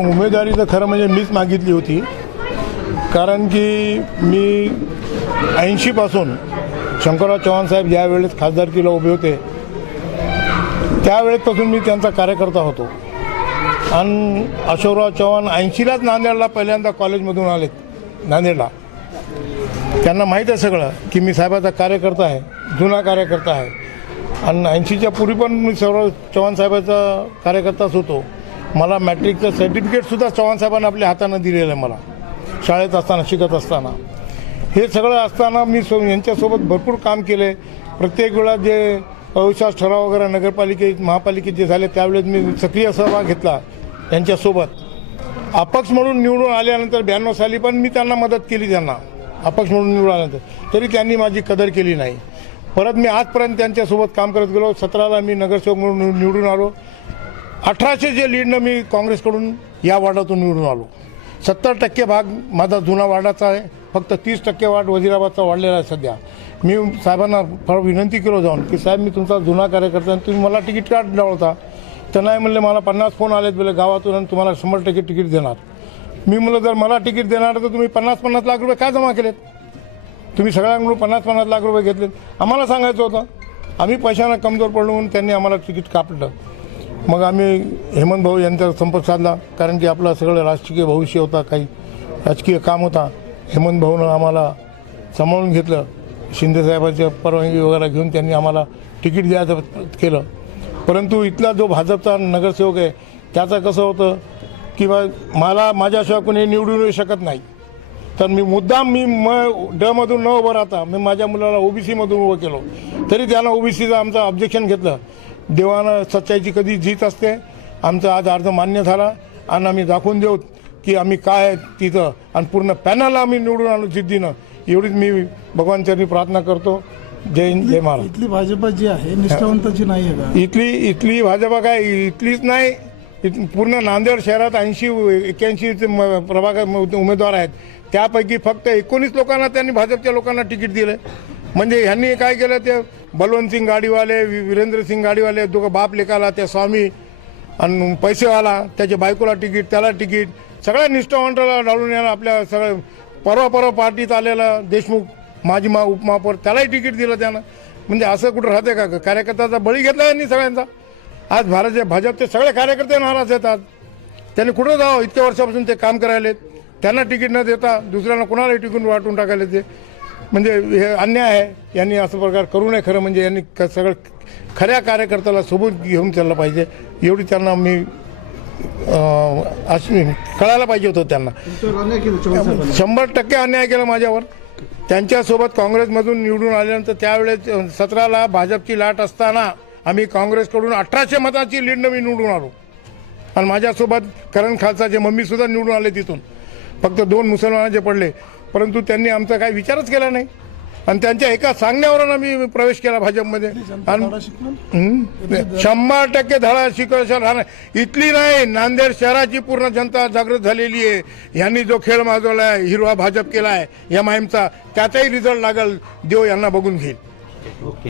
उमेदवारी तर खरं म्हणजे मीच मागितली होती, कारण की मी 80 पासून शंकरराव चव्हाण साहेब ज्या वेळेस खासदारकीला उभे होते त्यावेळेसपासून मी त्यांचा कार्यकर्ता होतो. आणि अशोकराव चव्हाण 80लाच नांदेडला पहिल्यांदा कॉलेजमधून आलेत नांदेडला. त्यांना माहीत आहे सगळं की मी साहेबाचा कार्यकर्ता आहे, जुना कार्यकर्ता आहे. आणि 80च्या पूर्वी पण मी चव्हाण साहेबाचा कार्यकर्ताच होतो. मला मॅट्रिकचं सर्टिफिकेटसुद्धा चव्हाण साहेबांना आपल्या हातानं दिलेलं आहे. मला शाळेत असताना शिकत असताना हे सगळं असताना मी यांच्यासोबत भरपूर काम केले. प्रत्येक वेळा जे अविश्वास ठराव वगैरे नगरपालिकेत महापालिकेत जे झाले त्यावेळेस मी सक्रिय सहभाग घेतला त्यांच्यासोबत. अपक्ष म्हणून निवडून आल्यानंतर 92 साली पण मी त्यांना मदत केली. त्यांना अपक्ष म्हणून निवडून आल्यानंतर तरी त्यांनी माझी कदर केली नाही. परत मी आजपर्यंत त्यांच्यासोबत काम करत गेलो. 17ला मी नगरसेवक म्हणून निवडून आलो. 1800 जे लीडनं मी काँग्रेसकडून या वार्डातून निवडून आलो. 70% भाग माझा जुना वार्डाचा आहे. फक्त 30% वार्ड वजिराबादचा वाढलेला आहे. सध्या मी साहेबांना फार विनंती केलो जाऊन की साहेब मी तुमचा जुना कार्यकर्ता आणि तुम्ही मला तिकीट का डावलता. तर नाही म्हणले मला 50 फोन आलेत बोले गावातून आणि तुम्हाला 100% तिकीट देणार. मी म्हणलं जर मला तिकीट देणार तर तुम्ही 50-50 लाख रुपये काय जमा केलेत. तुम्ही सगळ्यांकडून 50-50 लाख रुपये घेतलेत. आम्हाला सांगायचं होतं. आम्ही पैशानं कमजोर पडलो म्हणून त्यांनी आम्हाला तिकीट कापलं. मग आम्ही हेमंत भाऊ यांचा संपर्क साधला, कारण की आपलं सगळं राजकीय भविष्य होता, काही राजकीय काम होता. हेमंत भाऊनं आम्हाला सांभाळून घेतलं. शिंदेसाहेबांच्या परवानगी वगैरे घेऊन त्यांनी आम्हाला तिकीट द्यायचं केलं. परंतु इथला जो भाजपचा नगरसेवक आहे त्याचं कसं होतं की मला माझ्याशिवाय कोणी निवडून येऊ शकत नाही. तर मी मुद्दाम डमधून न उभं राहता मी माझ्या मुलाला ओबीसीमधून उभं केलं. तरी त्यानं ओबीसीचं आमचं ऑब्जेक्शन घेतलं. देवानं सच्चाईची कधी जीत असते. आमचा आज अर्ज मान्य झाला आणि आम्ही दाखवून देऊ की आम्ही काय आहे तिथं. आणि पूर्ण पॅनलला आम्ही निवडून आणू जिद्दीनं. एवढीच मी भगवानचरणी प्रार्थना करतो. जय हिंद जय महाराज. इथली भाजपा जी आहे निष्ठावंताची नाही आहे का? इथली भाजपा काय इथलीच नाही, पूर्ण नांदेड शहरात 80-81 प्रभाग उमेदवार आहेत. त्यापैकी फक्त 19 लोकांना त्यांनी भाजपच्या लोकांना तिकीट दिलं. म्हणजे ह्यांनी काय केलं ते बलवंत सिंग गाडीवाले, वीरेंद्र सिंग गाडीवाले दोघं बाप लेकाला, त्या स्वामी आणि पैसेवाला त्याच्या बायकोला तिकीट, त्याला तिकीट, सगळ्या निष्ठावंताला डाळून यायला आपल्या सगळं परवा पार्टीत आलेला देशमुख माजी उपमहापौर त्यालाही तिकीट दिलं त्यानं. म्हणजे असं कुठं राहते का? कार्यकर्त्याचा बळी घेतला यांनी सगळ्यांचा. आज भाजपचे सगळे कार्यकर्ते नाराज आहेत. आज त्यांनी कुठं जावं? इतक्या वर्षापासून ते काम करायलेत. त्यांना तिकीट न देता दुसऱ्यांना कोणालाही तिकीट वाटून टाकायला ते म्हणजे हे अन्याय आहे. यांनी असं प्रकार करू नये. खरं म्हणजे यांनी सगळं खऱ्या कार्यकर्त्याला सोबत घेऊन चाललं पाहिजे. एवढी त्यांना मी कळायला पाहिजे होतं. त्यांना 100% अन्याय केला माझ्यावर. त्यांच्यासोबत काँग्रेसमधून निवडून आल्यानंतर त्यावेळेस 17ला भाजपची लाट असताना आम्ही काँग्रेसकडून 1800 मताची लीडनं मी निवडून आलो. आणि माझ्यासोबत करण खालसाचे मम्मीसुद्धा निवडून आले तिथून. फक्त 2 मुसलमानाचे पडले. परंतु त्यांनी आमचा काही विचारच केला नाही. आणि त्यांच्या एका सांगण्यावरून आम्ही प्रवेश केला भाजपमध्ये. आणि 100% धडा शिकवण्यासाठी राहणार. इथली नाही, नांदेड शहराची पूर्ण जनता जागृत झालेली आहे. यांनी जो खेळ माजवला आहे, हिरवा भाजप केला आहे MIMचा, त्याचाही रिझल्ट लागेल. देव यांना बघून घेईल.